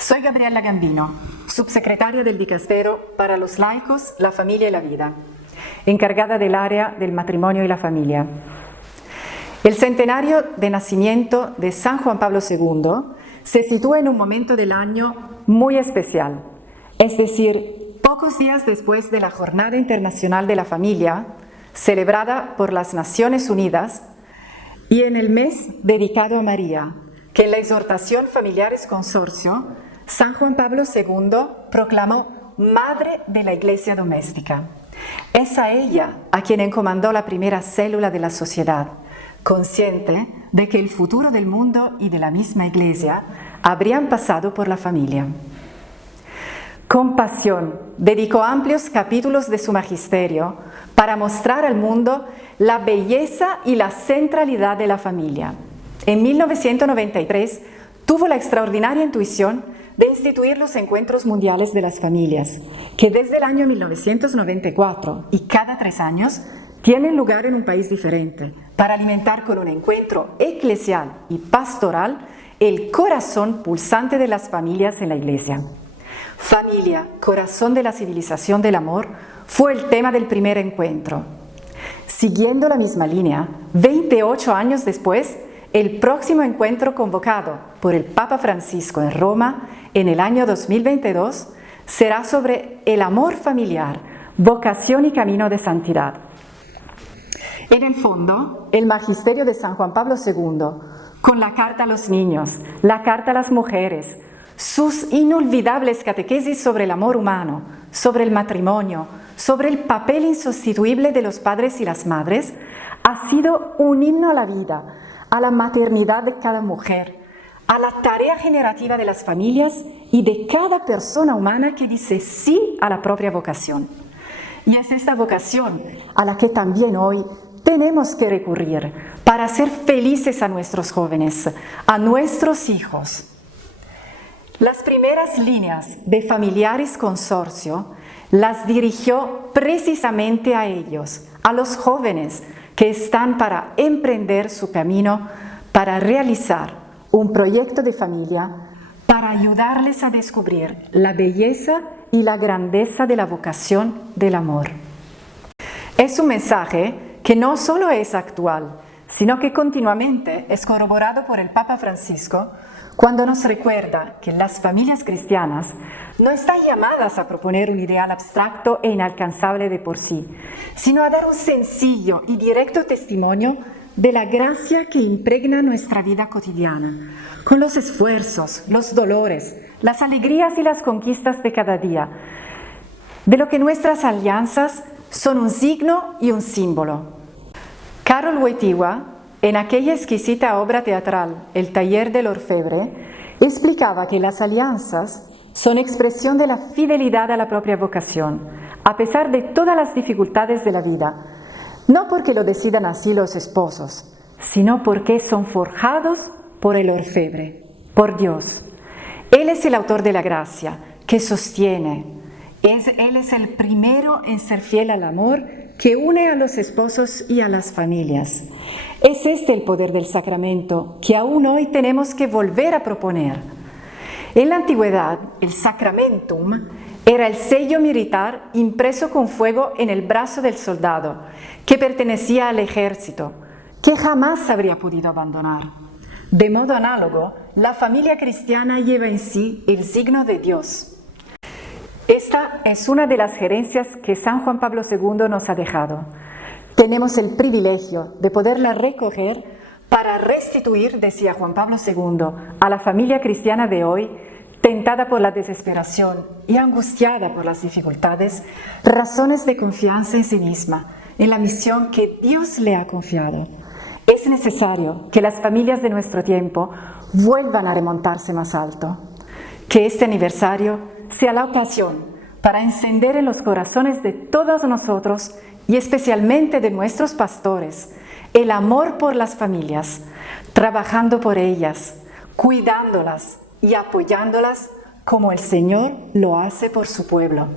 Soy Gabriela Gambino, subsecretaria del Dicastero para los laicos, la familia y la vida, encargada del área del matrimonio y la familia. El centenario de nacimiento de San Juan Pablo II se sitúa en un momento del año muy especial, es decir, pocos días después de la Jornada Internacional de la Familia, celebrada por las Naciones Unidas, y en el mes dedicado a María, que en la exhortación Familiares Consorcio, San Juan Pablo II proclamó Madre de la Iglesia Doméstica. Es a ella a quien encomendó la primera célula de la sociedad, consciente de que el futuro del mundo y de la misma Iglesia habrían pasado por la familia. Con pasión, dedicó amplios capítulos de su magisterio para mostrar al mundo la belleza y la centralidad de la familia. En 1993 tuvo la extraordinaria intuición de instituir los Encuentros Mundiales de las Familias, que desde el año 1994 y cada 3 años tienen lugar en un país diferente, para alimentar con un encuentro eclesial y pastoral el corazón pulsante de las familias en la Iglesia. Familia, corazón de la civilización del amor, fue el tema del primer encuentro. Siguiendo la misma línea, 28 años después, el próximo encuentro convocado por el Papa Francisco en Roma en el año 2022 será sobre el amor familiar, vocación y camino de santidad. En el fondo, el magisterio de San Juan Pablo II, con la carta a los niños, la carta a las mujeres, sus inolvidables catequesis sobre el amor humano, sobre el matrimonio, sobre el papel insustituible de los padres y las madres, ha sido un himno a la vida, a la maternidad de cada mujer, a la tarea generativa de las familias y de cada persona humana que dice sí a la propia vocación. Y es esta vocación a la que también hoy tenemos que recurrir para hacer felices a nuestros jóvenes, a nuestros hijos. Las primeras líneas de Familiares Consorcio las dirigió precisamente a ellos, a los jóvenes que están para emprender su camino, para realizar un proyecto de familia, para ayudarles a descubrir la belleza y la grandeza de la vocación del amor. Es un mensaje que no solo es actual, sino que continuamente es corroborado por el Papa Francisco cuando nos recuerda que las familias cristianas no están llamadas a proponer un ideal abstracto e inalcanzable de por sí, sino a dar un sencillo y directo testimonio de la gracia que impregna nuestra vida cotidiana, con los esfuerzos, los dolores, las alegrías y las conquistas de cada día, de lo que nuestras alianzas son un signo y un símbolo. Karol Wojtyła, en aquella exquisita obra teatral, El taller del orfebre, explicaba que las alianzas son expresión de la fidelidad a la propia vocación, a pesar de todas las dificultades de la vida, no porque lo decidan así los esposos, sino porque son forjados por el orfebre, por Dios. Él es el autor de la gracia, que sostiene. Él es el primero en ser fiel al amor, que une a los esposos y a las familias. Es este el poder del sacramento que aún hoy tenemos que volver a proponer. En la antigüedad, el sacramentum era el sello militar impreso con fuego en el brazo del soldado, que pertenecía al ejército, que jamás habría podido abandonar. De modo análogo, la familia cristiana lleva en sí el signo de Dios. Esta es una de las herencias que San Juan Pablo II nos ha dejado. Tenemos el privilegio de poderla recoger para restituir, decía Juan Pablo II, a la familia cristiana de hoy, tentada por la desesperación y angustiada por las dificultades, razones de confianza en sí misma, en la misión que Dios le ha confiado. Es necesario que las familias de nuestro tiempo vuelvan a remontarse más alto. Que este aniversario sea la ocasión para encender en los corazones de todos nosotros y especialmente de nuestros pastores el amor por las familias, trabajando por ellas, cuidándolas y apoyándolas como el Señor lo hace por su pueblo.